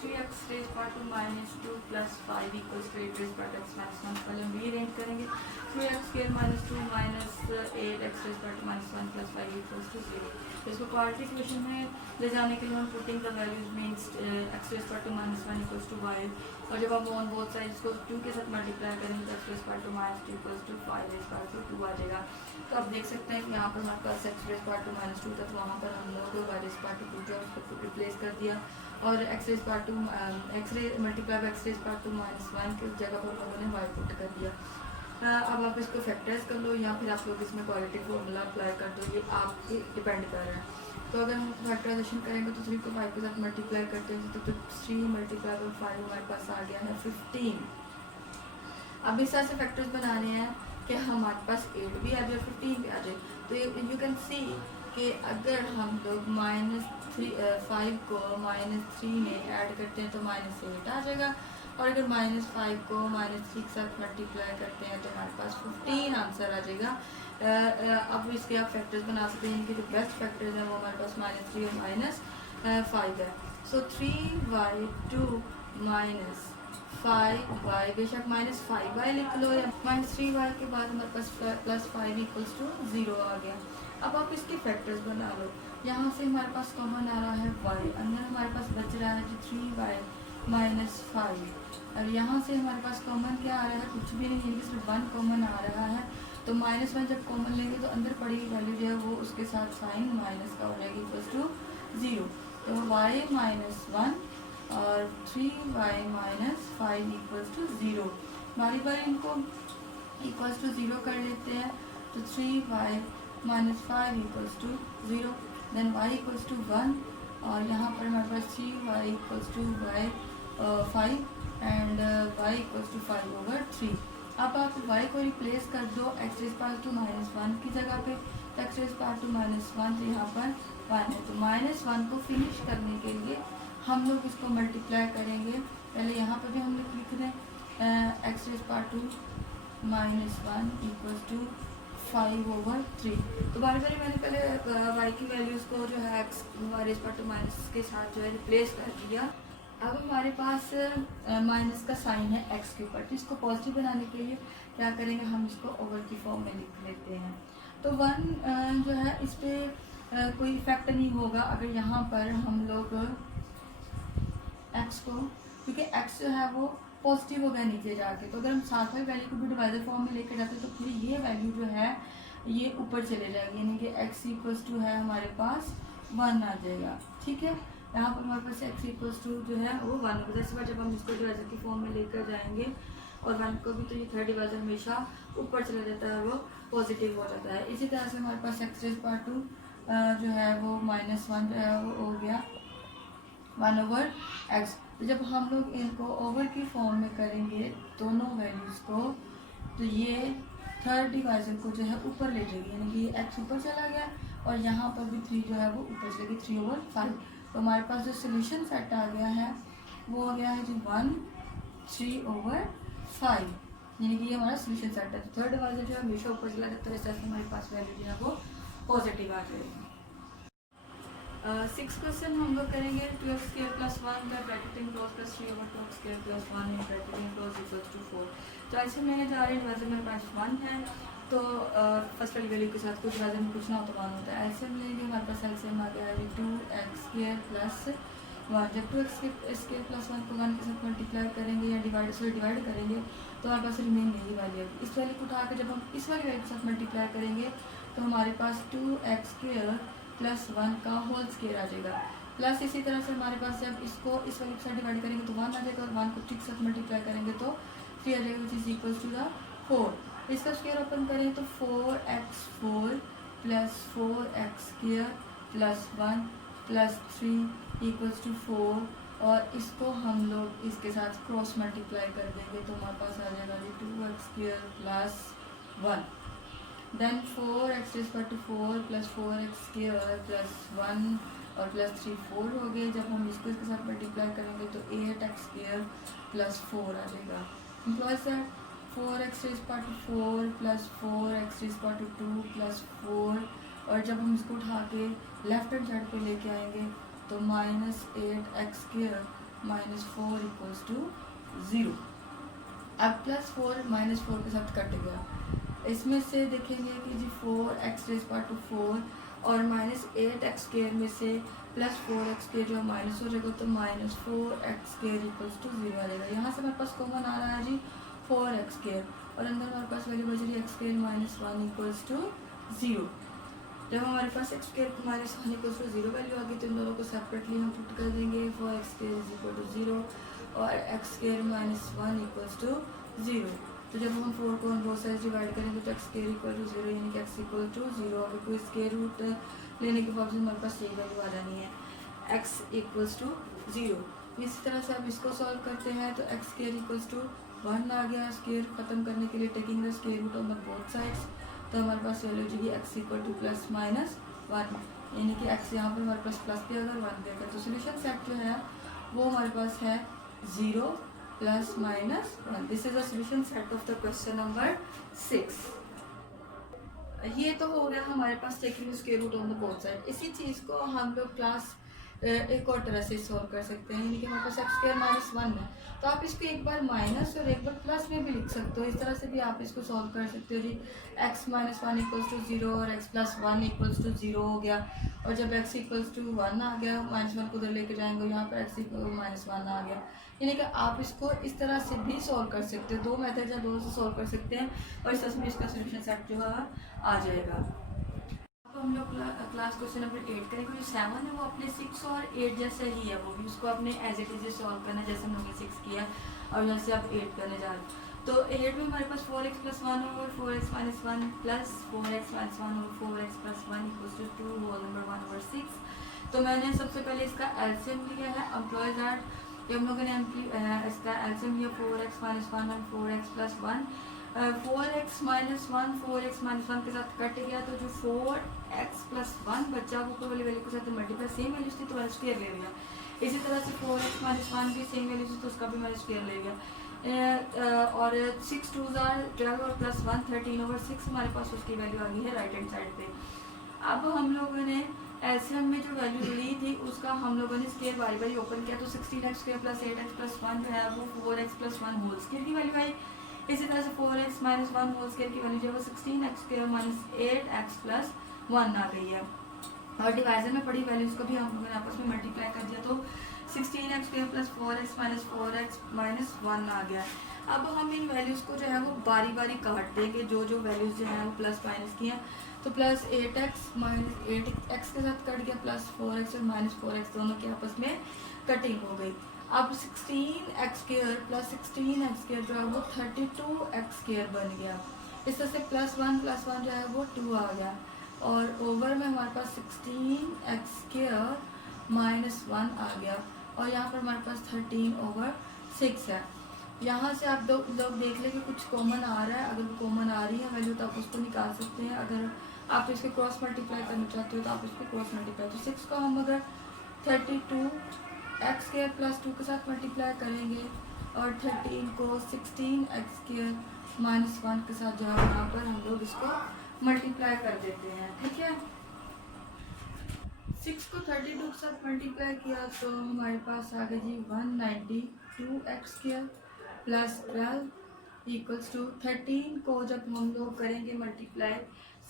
3x raise power to minus 2 plus 5 equals to 8 raise power x minus 1 पहले हम rearrange करेंगे 3x square minus 2 minus 8x raise power to minus 1 plus 5 equals to 0। तो इसको quadratic equation में ले जाने के लिए हम putting the values means x raise power to minus 1 equals to y, और जब हम ऑन बोथ साइड्स को 2 के साथ मल्टीप्लाई करेंगे तो x raise power to minus 2 equals to 5 raise power to 2 आ जाएगा। तो आप देख सकते हैं कि यहाँ पर हमारे पास x raise power to minus 2 था, तो वहाँ पर हम लोग y रेज पावर टू 2 जो उसको रिप्लेस कर दिया, और x raise power to x रे multiply x raise power to minus 1 की जगह पर लोगों ने y पुट कर दिया। अब आप इसको फैक्टराइज कर लो या फिर आप लोग इसमें क्वालिटी फॉर्मूला अप्लाई कर दो, ये आप पे डिपेंड कर रहा है। तो अगर हम फैक्टराइजेशन करेंगे तो 3 को 5 के साथ मल्टीप्लाई करते हैं तो 3 मल्टीप्लाई बाई 5 हमारे पास आ गया है 15। अब इस तरह से फैक्टर्स बनाने हैं कि हमारे पास 8 भी आ जाए 15 भी आ जाए। तो यू कैन सी कि अगर हम लोग -5 को -3 में ऐड करते हैं तो -8 आ जाएगा, और अगर -5 को -3 के साथ मल्टीप्लाई करते हैं तो हमारे पास 15 आंसर आ जाएगा। अब इसके आप फैक्टर्स बना सकते हैं, इनके जो बेस्ट फैक्टर्स हैं वो हमारे पास -3 और -5 है। सो 3y2 -5y, बेशक -5y लिख लो या -3y के बाद हमारे पास +5 इक्वल्स टू 0 आ गया। अब आप इसके फैक्टर्स बना लो, यहाँ से हमारे पास कॉमन आ रहा है y, अंदर हमारे पास बच रहा है 3y -5, और यहाँ से हमारे पास कॉमन क्या आ रहा है, कुछ भी नहीं है, सिर्फ 1 कॉमन आ रहा है। तो -1 जब कॉमन लेंगे तो अंदर पड़ी हुई वैल्यू जो है वो उसके साथ साइन माइनस का हो जाएगी इक्वल्स टू 0। तो y -1 और 3y -5 इक्वल्स टू 0। बारी बारी इनको इक्वल्स टू 0 कर लेते हैं, तो 3y -5 equals to 0, then y equals to 1, और यहाँ पर हमारे पास 3y equals to 5 and y equals to 5/3। अब आप y को रिप्लेस कर दो x रेज पावर टू -1 की जगह पे, तो x रेज पावर टू -1 तो यहाँ पर 1 है। तो -1 को फिनिश करने के लिए हम लोग इसको मल्टीप्लाई करेंगे, पहले यहाँ पर भी हम लोग लिख रहे हैं x raise power to -1 equals to 5/3। तो बारी बारी मैंने पहले y की वैल्यूज़ को जो है x raise power to minus के साथ जो है रिप्लेस कर दिया। अब हमारे पास माइनस का साइन है x के ऊपर, तो इसको पॉजिटिव बनाने के लिए क्या करेंगे, हम इसको ओवर की फॉर्म में लिख लेते हैं। तो 1 जो है इस पर कोई इफेक्ट नहीं होगा अगर यहाँ पर हम लोग x को, क्योंकि x जो है वो पॉजिटिव हो गया नीचे जाके, तो अगर हम साथ में वैल्यू को भी डिवाइजर फॉर्म में लेकर जाते हैं तो फिर ये वैल्यू जो है ये ऊपर चले जाएगी, यानी कि x इक्वल्स टू है हमारे पास 1 आ जाएगा। ठीक है, यहाँ पर हमारे पास x इक्वल्स टू जो है वो 1 होगा। जैसे जब हम इसको डिवाइजर की फॉर्म में लेकर जाएंगे और 1 को भी, तो ये थर्ड डिवाइजर हमेशा ऊपर चला जाता है, वो पॉजिटिव हो जाता है। इसी तरह से हमारे पास x रेज पावर टू जो है वो -1 वो हो गया 1/x। तो जब हम लोग इनको ओवर की फॉर्म में करेंगे दोनों वैल्यूज़ को, तो ये थर्ड डिवाइजर को जो है ऊपर ले जाएगी, यानी कि x ऊपर चला गया और यहाँ पर भी 3 जो है वो ऊपर चलेगी 3/5। तो हमारे पास जो सोल्यूशन सेट आ गया है वो हो गया है जी 1 3/5, यानी कि ये हमारा सोल्यूशन सेट है। तो थर्ड डिवाइजर जो है हमेशा ऊपर चला जाता है, इस तरह से हमारे पास वैल्यू जो है वो पॉजिटिव आ जाएगी। 6 क्वेश्चन हम लोग करेंगे 2x² + 1 का bracket in close plus 3/2x² + 1 in bracket in close equals to 4। तो ऐसे मैंने जा रहे हैं डिवाइजर मेरे पास 1 है, तो फर्स्ट वाली वैल्यू के साथ कुछ डिवाइजर में कुछ ना हो तो 1 होता है। ऐसे लेंगे हमारे पास एलसीएम आ गया है 2x² + 1। जब 2x² + 1 को 1 के साथ मल्टीप्लाई करेंगे या डिवाइड करेंगे तो हमारे पास रिमेन यही वैल्यू है। इस वैल्यू को उठा कर जब हम इस वाली वैल्यू के साथ मल्टीप्लाई करेंगे तो हमारे पास 2x² + 1 का होल स्क्वायर आ जाएगा। प्लस इसी तरह से हमारे पास जब इसको इस वाले के साथ डिवाइड करेंगे तो 1 आ जाएगा, और 1 को ठीक साथ मल्टीप्लाई करेंगे तो 3 आ जाएगा, विच इज इक्वल्स टू 4। इसका स्क्वायर ओपन करें तो 4x4 + 4x² + 1 + 3 इक्वल्स टू 4, और इसको हम लोग इसके साथ क्रॉस मल्टीप्लाई कर देंगे तो हमारे पास आ जाएगा 2x² + 1, देन 4x = 4 + 4x² + 1 और +3 4 हो गए। जब हम इसको इसके साथ मल्टीप्लाई करेंगे तो 8x² + 4 आ जाएगा। इम्प्लॉइज दैट 4x = 4 + 4x = 2 + 4, और जब हम इसको उठा के लेफ्ट हैंड साइड पे लेके आएंगे तो -8x² माइनस 4 इक्वल्स टू 0। अब प्लस 4 माइनस 4 के साथ कट गया, इसमें से देखेंगे कि जी 4x रेज पावर टू 4 और माइनस 8x स्क्वायर में से प्लस 4x स्क्वायर जो माइनस हो जाएगा, तो minus 4x square equals to 0 आ जाएगा। यहाँ से हमारे पास कॉमन आ रहा है जी 4x स्क्वायर, और अंदर हमारे पास वैल्यू बच रही है x square minus 1 equals to 0। जब हमारे पास x square minus 1 equals to 0 value आ गई, तो इन दोनों को सेपरेटली हम पुट कर देंगे। 4x square is equal to 0 और x square minus 1 equals to 0। तो जब हम 4 को हम 2 से डिवाइड करेंगे तो x स्क्वायर इक्वल टू 0, यानी कि x इक्वल टू 0। अगर कोई स्क्वायर रूट लेने के बावजूद हमारे पास यही वैल्यू आ जानी है, x इक्वल्स टू 0। इसी तरह से अब इसको सॉल्व करते हैं, तो x स्क्वायर इक्वल्स टू 1 आ गया। स्क्वायर खत्म करने के लिए taking the square root on the both sides, तो हमारे पास वैल्यू जो है x equal to plus minus 1, यानी कि x यहाँ पर हमारे पास प्लस भी अगर 1 भी अगर, तो सोल्यूशन सेट जो है वो हमारे पास है 0 plus minus 1। This is the solution set of the question number 6। ये तो हो गया हमारे पास taking square root on the both side. इसी चीज़ को हम लोग क्लास एक और तरह से सॉल्व कर सकते हैं, यानी कि हमारे पास एक्स स्क्वायर माइनस 1 है, तो आप इसको एक बार माइनस और एक बार प्लस में भी लिख सकते हो। इस तरह से भी आप इसको सॉल्व कर सकते हो जी। एक्स माइनस 1 इक्वल्स टू 0 और एक्स प्लस 1 इक्वल्स टू 0 हो गया, और जब एक्स इक्वल्स टू 1 आ गया, माइनस 1 को उधर लेके जाएंगे, यहाँ पर एक्स इक्वल माइनस 1 आ गया। यानी कि आप इसको इस तरह से भी सॉल्व कर सकते हो। दो मेथड या दोनों से सॉल्व कर सकते हैं, और इस तरह से इसका सोल्यूशन सेट जो है आ जाएगा। अब हम लोग क्लास क्वेश्चन नंबर 8 करेंगे। जो 7 है वो अपने 6 और 8 जैसे ही है, वो भी उसको अपने एज इट इज सॉल्व करना जैसे हम लोग ने 6 किया और जैसे आप 8 करने जा रहे हैं। तो 8 में हमारे पास 4x प्लस 1 और 4x minus 1 plus 4x minus 1 और 4x plus 1 equals to 2 whole number 1 over 6। तो मैंने सबसे पहले इसका एलसीएम लिया है। एम्प्लॉय दैट कि हम लोगों ने इसका एलसीएम लिया 4x माइनस 1 और 4x plus 1। 4x minus 1 4x minus 1 के साथ कट गया, तो जो 4x प्लस 1 बच्चा वो वाली वैल्यू के साथ मल्टीप्लाई सेम वैल्यू थी, तो मैंने स्क्वायर ले लिया। इसी तरह से 4x माइनस 1 भी सेम वैल्यू थी, तो उसका भी मैंने स्क्वायर ले लिया। और 6 2 12 और प्लस 1 13 ओवर 6 हमारे पास उसकी वैल्यू आ गई है राइट हैंड साइड पे। अब हम लोगों ने एलसीएम में जो वैल्यू ली थी उसका हम लोगों ने स्क्वायर बारी बारी ओपन किया, तो 16x square plus 8x plus 1 जो है वो 4x प्लस 1 होल स्क्वायर की वैल्यू आई। इसी तरह से 4x माइनस 1 होल स्क्वायर की वैल्यू जो है वो 16x square minus 8x plus 1 आ गई है। और डिवाइजर में पड़ी वैल्यूज को भी हम लोगों ने आपस में मल्टीप्लाई कर दिया, तो 16x square plus 4x minus 4x minus 1 आ गया। अब हम इन वैल्यूज़ को जो है वो बारी बारी काट देंगे, जो जो वैल्यूज़ जो हैं वो प्लस माइनस की हैं। तो प्लस 8x माइनस 8x के साथ कट गया, प्लस 4x और माइनस 4x दोनों के आपस में कटिंग हो गई। अब 16x square plus 16x square जो है वो 32x स्क्वायर बन गया। इस तरह से प्लस 1 जो है वो 2 आ गया, और ओवर में हमारे पास 16x स्क्वायर माइनस 1 आ गया, और यहाँ पर हमारे पास 13 ओवर 6 है। यहाँ से आप लोग देख लें कि कुछ कॉमन आ रहा है। अगर वो कॉमन आ रही है वैल्यू तो आप उसको निकाल सकते हैं। अगर आप इसके क्रॉस मल्टीप्लाई करना चाहते हो तो आप इसको क्रॉस मल्टीप्लाई, तो 6 को हम अगर 32x स्क्वायर प्लस 2 के साथ मल्टीप्लाई करेंगे, और 13 को 16x स्क्वायर माइनस 1 के साथ जो है यहाँ पर हम लोग इसको मल्टीप्लाई कर देते हैं। ठीक है, 6 को 32 के साथ मल्टीप्लाई किया तो हमारे पास आ गया जी 192x square plus 12 equals to 13 को जब हम लोग करेंगे मल्टीप्लाई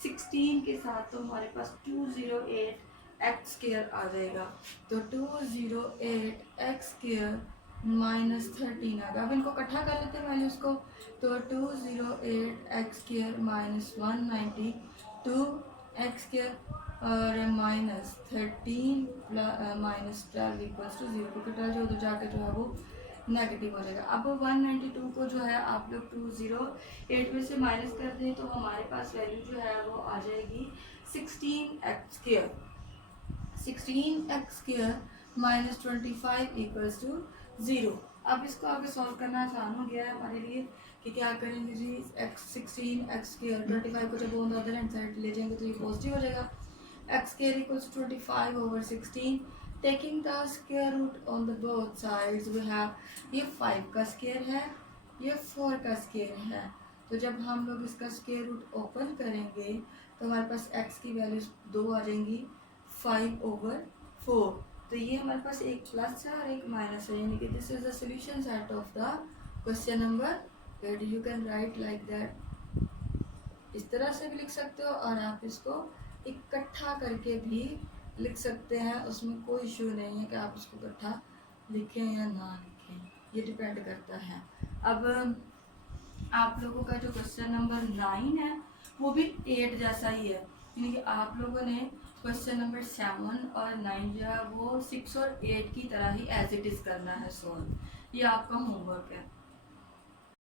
16 के साथ, तो हमारे पास 208x स्क्वायर आ जाएगा। तो 208x स्क्वायर माइनस 13 आ गया। अब इनको इकट्ठा कर लेते हैं वैल्यूज को, तो 208x square minus 192x square और माइनस 13 माइनस 12 इक्वल्स टू 0 क्योंकि 12 जो उधर जाके जो है वो नेगेटिव हो जाएगा। अब 192 को जो है आप लोग 208 में से माइनस कर दें, तो हमारे पास वैल्यू जो है वो आ जाएगी 16x square. 16x square minus 25 equals to 0। अब इसको आगे सॉल्व करना आसान हो गया है हमारे लिए कि क्या करेंगे जी, 16x स्क्वायर 25 को जब on the other hand side ले जाएंगे तो ये पॉजिटिव हो जाएगा। x square equals 25 over 16। Taking the square root on the both sides we have, ये 5 का स्क्वायर है, ये 4 का स्क्वायर है। तो जब हम लोग इसका स्क्वायर रूट ओपन करेंगे तो हमारे पास x की वैल्यूज 2 आ जाएंगी 5 ओवर 4। तो ये हमारे पास एक प्लस है और एक माइनस है, यानी कि this is the solution set of the question number 8। You can write like that, इस तरह से भी लिख सकते हो और आप इसको इकट्ठा करके भी लिख सकते हैं, उसमें कोई इशू नहीं है कि आप इसको इकट्ठा लिखें या ना लिखें, ये डिपेंड करता है। अब आप लोगों का जो क्वेश्चन नंबर 9 है वो भी 8 जैसा ही है, यानी कि आप लोगों ने क्वेश्चन नंबर 7 और 9 जो है वो 6 और 8 की तरह ही एज इट इज़ करना है सॉल्व। ये आपका होमवर्क है।